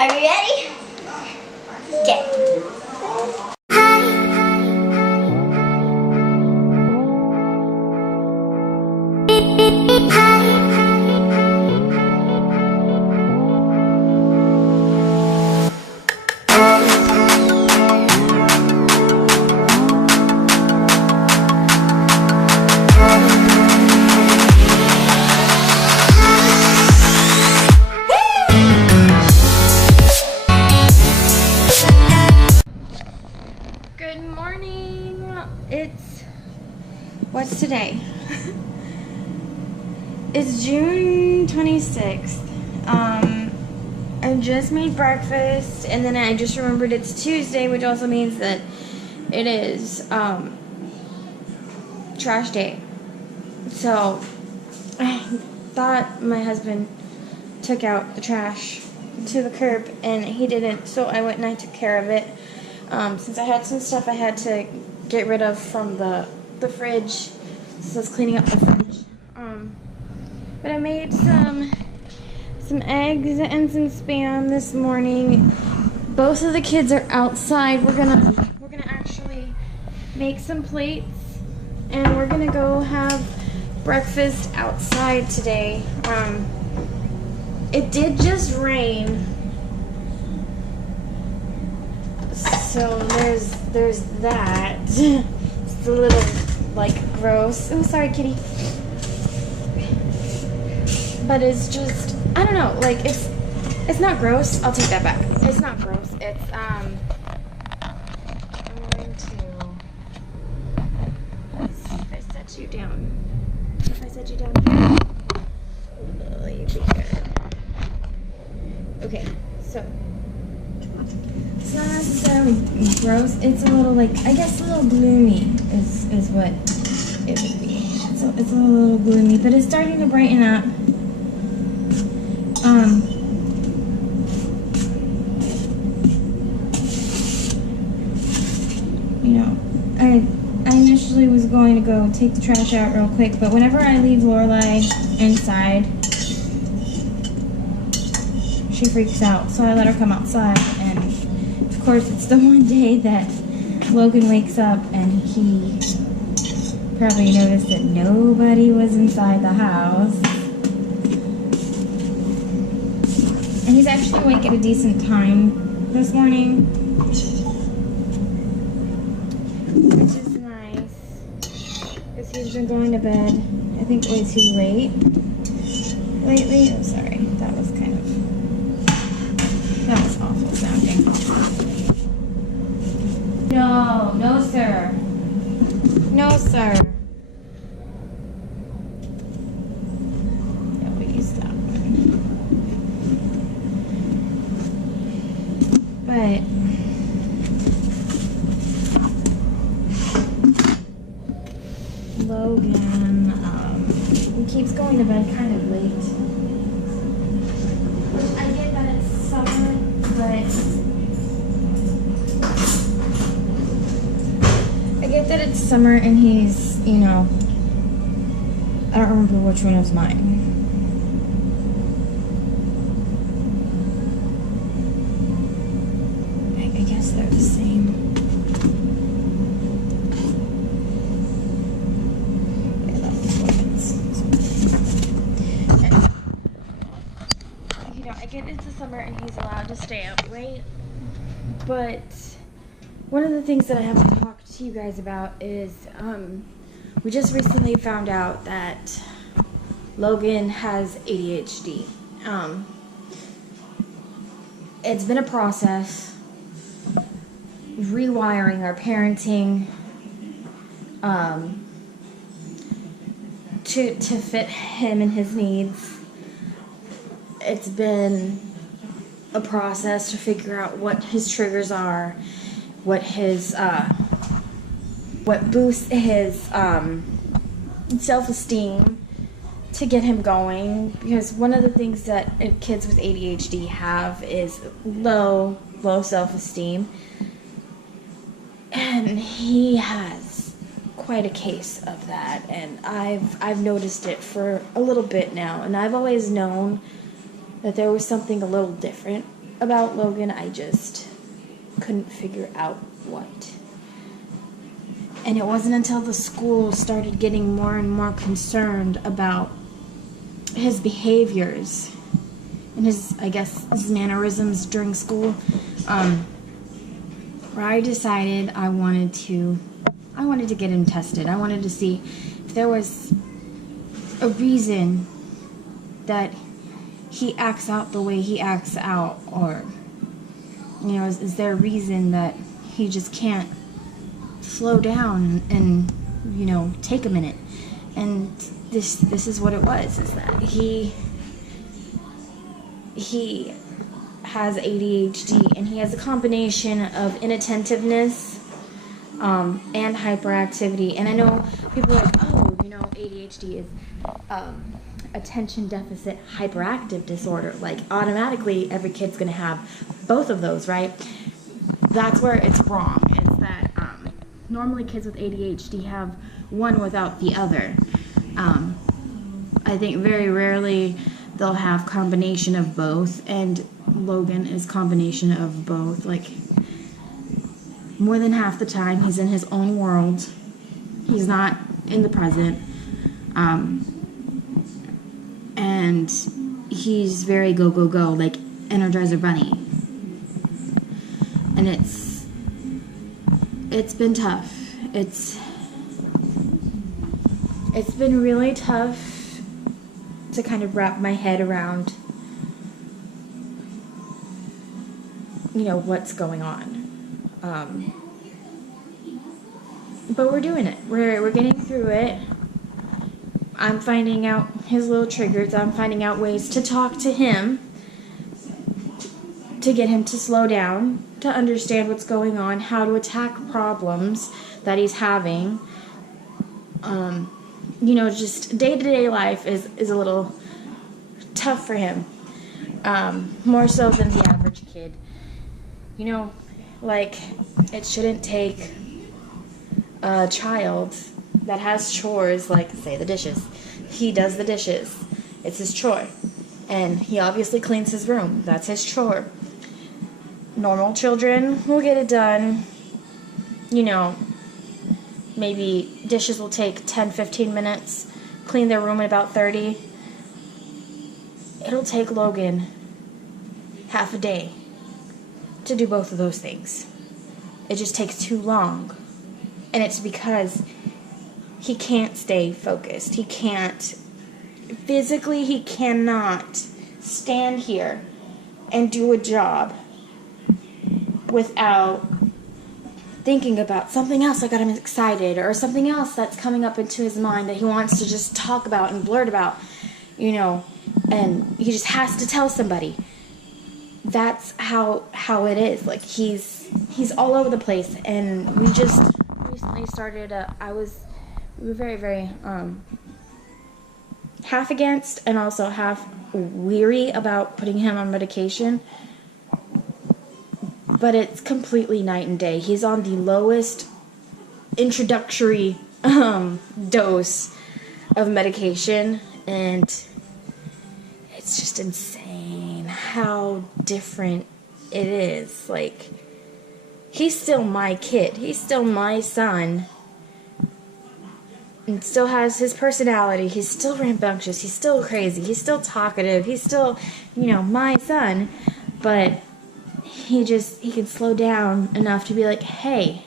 Are you ready? Okay. Good morning. What's today? It's June 26th. I just made breakfast and then I just remembered it's Tuesday, which also means that it is trash day. So I thought my husband took out the trash to the curb and he didn't, so I went and I took care of it. Since I had some stuff I had to get rid of from the fridge, so I was cleaning up the fridge. But I made some eggs and some Spam this morning. Both of the kids are outside. We're gonna actually make some plates and we're gonna go have breakfast outside today. It did just rain. So there's that. It's a little like gross. Oh, sorry, kitty. But it's just, I don't know, like it's not gross. I'll take that back. It's not gross. It's I'm going to, let's see if I set you down. If I set you down here, oh, you'd be good. Okay, so. It's not necessarily gross, it's a little like, I guess a little gloomy is what it would be. So it's a little gloomy, but it's starting to brighten up. You know, I initially was going to go take the trash out real quick, but whenever I leave Lorelai inside, she freaks out, so I let her come outside. And of course, it's the one day that Logan wakes up and he probably noticed that nobody was inside the house. And he's actually awake at a decent time this morning, which is nice, because he's been going to bed, I think, way too late lately. Oh, sorry, that was awful sounding. No, sir. No, sir. Yeah, we use that one. But Logan, he keeps going to bed kind of late. Which I get that it's summer, but I get that it's summer and he's, you know, I don't remember which one was mine. I guess they're the same. Yeah, that was Logan's. You know, I get it's the summer and he's allowed to stay up, right? But one of the things that I have to talk to you guys about is we just recently found out that Logan has ADHD. It's been a process, rewiring our parenting to fit him and his needs. It's been a process to figure out what his triggers are, what his what boosts his self-esteem to get him going, because one of the things that kids with ADHD have is low self-esteem, and he has quite a case of that, and I've noticed it for a little bit now, and I've always known that there was something a little different about Logan, I just couldn't figure out what. And it wasn't until the school started getting more and more concerned about his behaviors and his, I guess, his mannerisms during school, where I decided I wanted to get him tested. I wanted to see if there was a reason that he acts out the way he acts out, or, you know, is there a reason that he just can't slow down and, you know, take a minute. And this is what it was, is that he has ADHD, and he has a combination of inattentiveness and hyperactivity. And I know people are like, oh, you know, ADHD is attention deficit hyperactive disorder. Like, automatically every kid's going to have both of those, right? That's where it's wrong. It's that normally kids with ADHD have one without the other. I think very rarely they'll have combination of both, and Logan is combination of both. Like, more than half the time he's in his own world. He's not in the present. And he's very go, go, go, like Energizer Bunny. And it's been tough. It's been really tough to kind of wrap my head around, you know, what's going on. But we're doing it. We're getting through it. I'm finding out his little triggers. I'm finding out ways to talk to him, to get him to slow down, to understand what's going on, how to attack problems that he's having. You know, just day-to-day life is a little tough for him, more so than the average kid. You know, like, it shouldn't take a child that has chores, like, say, the dishes. He does the dishes. It's his chore. And he obviously cleans his room. That's his chore. Normal children will get it done. You know, maybe dishes will take 10-15 minutes. Clean their room in about 30. It'll take Logan half a day to do both of those things. It just takes too long. And it's because he can't stay focused. He can't, physically, he cannot stand here and do a job without thinking about something else that got him excited, or something else that's coming up into his mind that he wants to just talk about and blurt about, you know, and he just has to tell somebody. That's how it is. Like, he's all over the place. And we just recently started we were very, very half against and also half weary about putting him on medication. But it's completely night and day. He's on the lowest introductory dose of medication, and it's just insane how different it is. Like, he's still my kid. He's still my son. And still has his personality. He's still rambunctious. He's still crazy. He's still talkative. He's still, you know, my son. But he can slow down enough to be like, hey,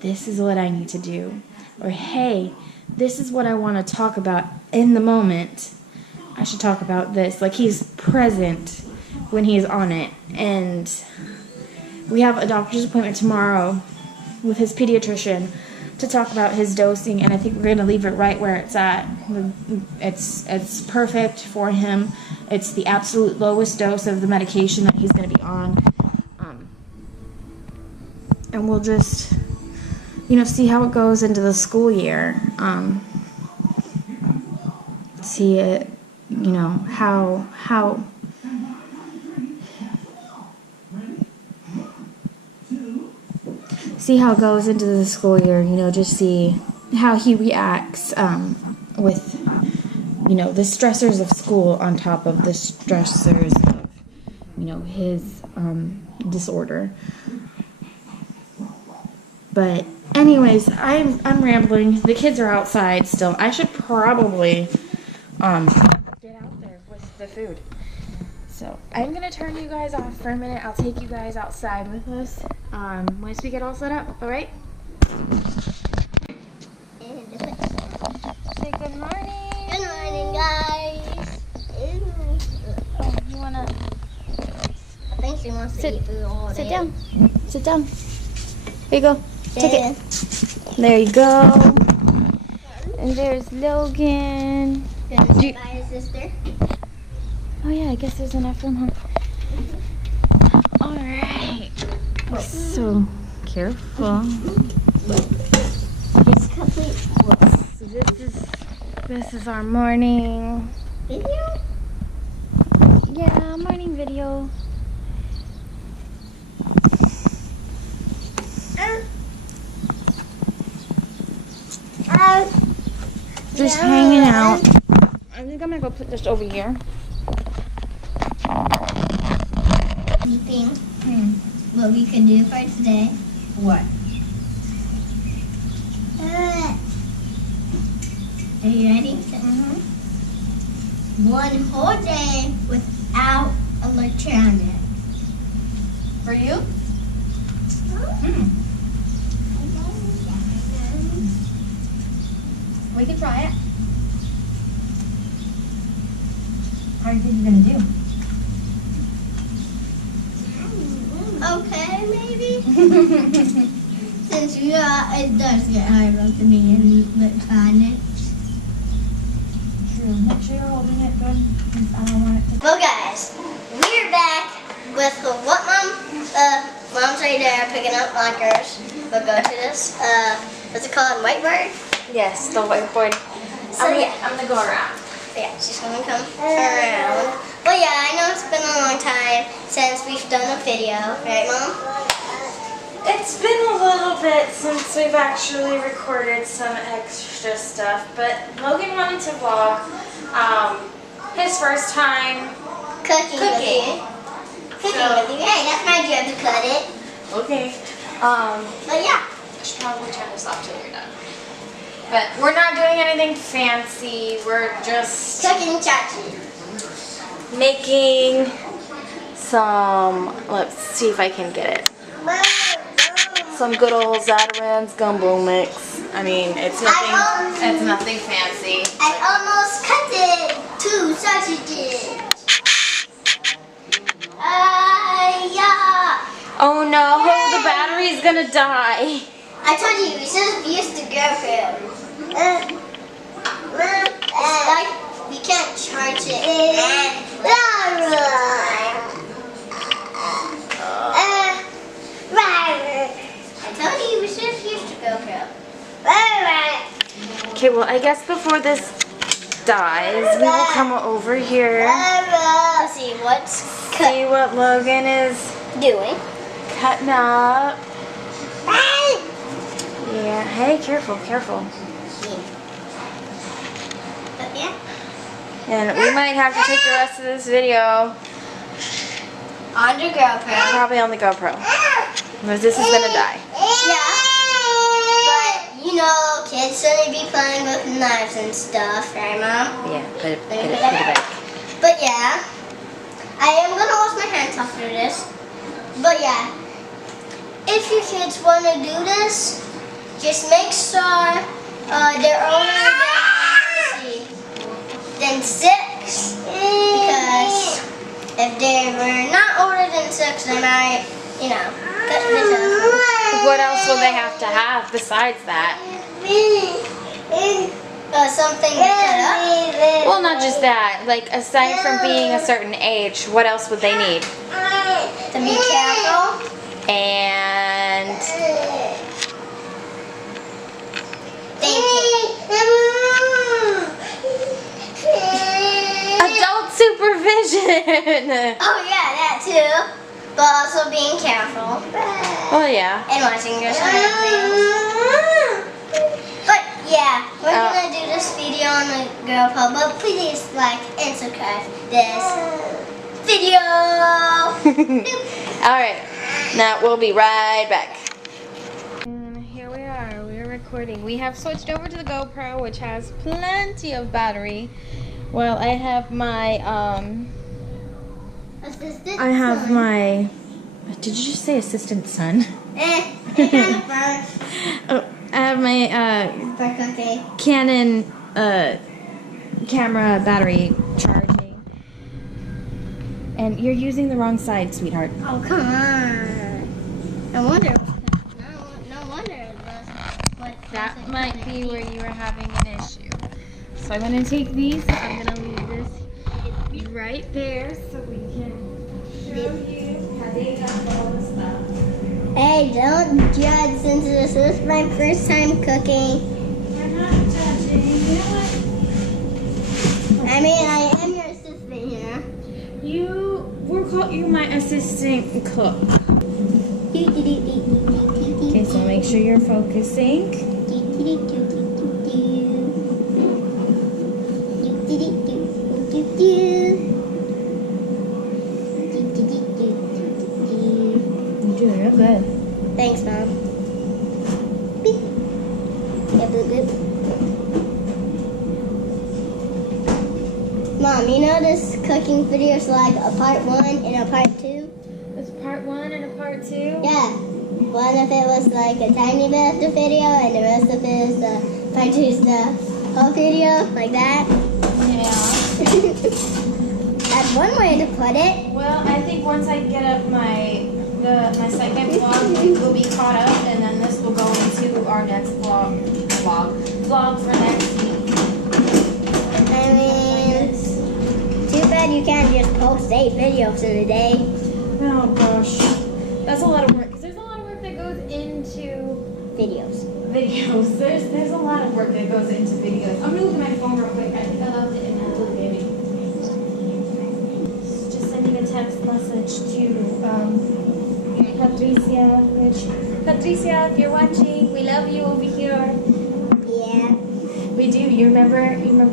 this is what I need to do. Or, hey, this is what I want to talk about in the moment. I should talk about this. Like, he's present when he's on it. And we have a doctor's appointment tomorrow with his pediatrician to talk about his dosing, and I think we're going to leave it right where it's at. It's perfect for him. It's the absolute lowest dose of the medication that he's going to be on. And we'll just, you know, see how it goes into the school year. See it, you know, how see how it goes into the school year, you know, just see how he reacts with, you know, the stressors of school on top of the stressors of, you know, his disorder. But anyways, I'm rambling. The kids are outside still. I should probably get out there with the food. So I'm gonna turn you guys off for a minute. I'll take you guys outside with us once we get all set up. All right? Say good morning. Good morning, guys. Oh, you wanna I think she wants to eat food all day. sit down? Sit down. Here you go. Take it. There you go. And there's Logan. Gonna say bye, his sister. Oh yeah, I guess there's enough room, huh? Alright. So careful. It's complete. So this is our morning Video? Yeah, morning video. Just hanging out. I think I'm gonna go put this over here. You think what we could do for today? What? Are you ready? One whole day without electronics. For you? We could try it. How do you think you're gonna do? Okay, maybe. Since it does get hard to be in electronics. True. Make sure you're holding it good. I don't want it to. Well, guys, we're back with what mom's right there picking up lockers. We'll go to this, what's it called, whiteboard? Yes, the whiteboard. So yeah, I'm gonna go around. so yeah, she's gonna come around. Well, yeah, I know it's been a long time since we've done a video, right, Mom? It's been a little bit since we've actually recorded some extra stuff, but Logan wanted to vlog his first time Cooking with you. Hey, that's my job to cut it. Okay. But yeah. I should probably turn this off till you're done. But we're not doing anything fancy. We're just Cooking chachi. making some, let's see if I can get it. Some good old Zatarans gumbo mix. I mean, it's nothing fancy. I almost cut it. 2 sausages. Yeah. Oh no, the battery's gonna die. I told you, we should have used the GoPro. It's like we can't charge it. I told you, we should have used the GoPro. Okay, well, I guess before this dies, we will come over here, Let's see what's see what Logan is doing. cutting up. Yeah, hey, careful, careful. But yeah. And we might have to take the rest of this video On the GoPro. probably on the GoPro, because this is gonna die. Yeah. But, you know, kids shouldn't be playing with knives and stuff, right, Mom? Yeah, put it back. But yeah, I am going to wash my hands after this. But yeah, if you kids want to do this, just make sure they're older than 6. Because if they were not older than 6, they might, you know, cut this off. What else will they have to have besides that? Something to cut up. Well, not just that. Like, aside from being a certain age, what else would they need? To be careful. And adult supervision. Oh yeah, that too. But also being careful. Oh yeah. And watching your things. But yeah, we're gonna do this video on the GoPro, but please like and subscribe this video. Alright, now we'll be right back. And here we are, we're recording. We have switched over to the GoPro, which has plenty of battery. Well, I have my, Assistant my, did you just say assistant son? It kind of burns Oh, I have my, for cooking. Canon, camera battery charging. And you're using the wrong side, sweetheart. Oh, come on. No wonder it was no wonder it was what That might be where you were having an issue. So I'm going to take these. I'm going to leave this right there so we can show you how they got all the stuff. Hey, don't judge since this is my first time cooking. We're not judging. You know what? I mean, I am your assistant here. You're my assistant cook. Okay, so make sure you're focusing. You're doing real good. Thanks, Mom. Beep. Yeah, boop, boop. Mom, you know this cooking video is like a part 1 and a part 2? It's part 1 and a part 2? Yeah. One of it was like a tiny bit of the video and the rest of it is the part 2 is the whole video, like that. Yeah. That's one way to put it. Well, I think once I get up my second vlog, we'll be caught up, and then this will go into our next vlog for next week. I mean, too bad you can't just post 8 videos in a day. Oh gosh, that's a lot of work. 'Cause there's a lot of work that goes into Videos. videos. There's a lot of work that goes into videos. I'm gonna look at my phone real quick. I think I left it in my little baby. Just sending a text message to Patricia. Patricia, if you're watching, we love you over here. Yeah. We do. You remember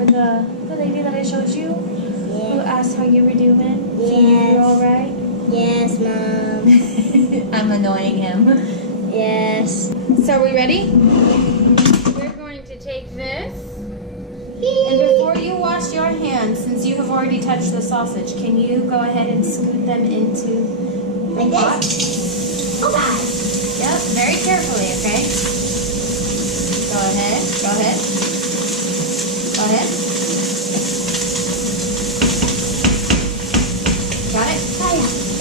the lady that I showed you? Who Yeah. asked how you were doing? Yes. You're all right? Yes, Mom. I'm annoying him. Yes. So are we ready? We're going to take this. And before you wash your hands, since you have already touched the sausage, can you go ahead and scoot them into Like the pot? this. Oh, God. Yep, very carefully, okay? Go ahead, go ahead. Go ahead. Got it?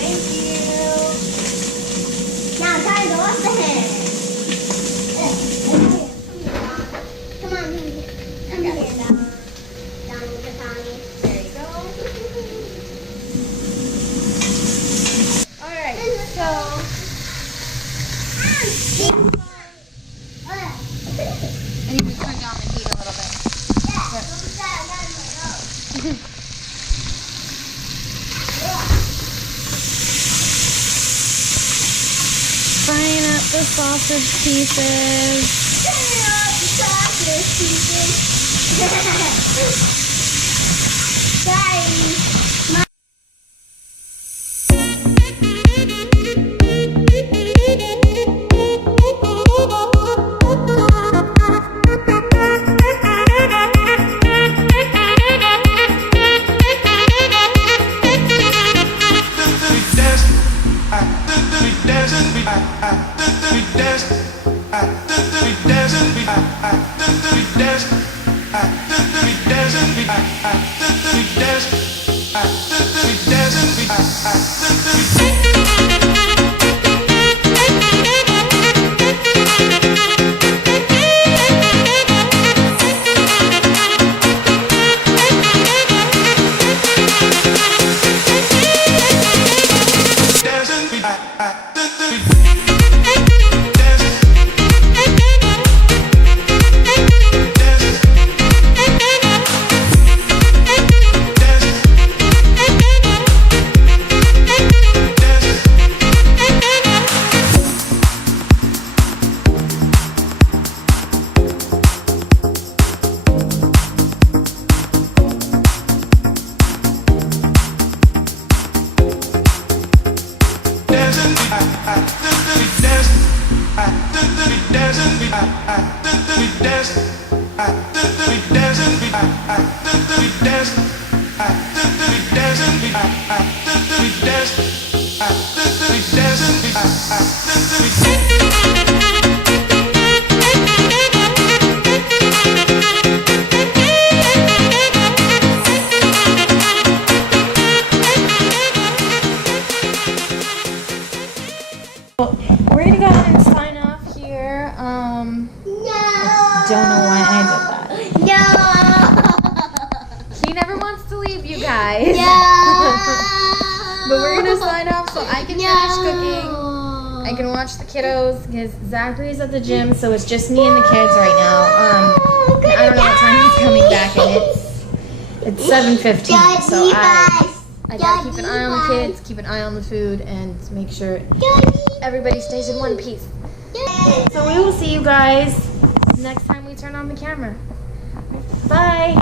Thank you. Now time to wash the hands. Come on, come here, Don. Don with the Tommy. There you go. Alright, so I need to turn down the heat a little bit. Frying up the sausage pieces. Sorry. go ahead and sign off here. No. Don't know why I did that. No. He never wants to leave, you guys. No. But we're gonna sign off so I can finish cooking. I can watch the kiddos because Zachary's at the gym, so it's just me and the kids right now. I don't know what time he's coming back, and it's 7:15. So I gotta keep an eye on the kids, keep an eye on the food, and make sure everybody stays in one piece. So we will see you guys next time we turn on the camera. Bye.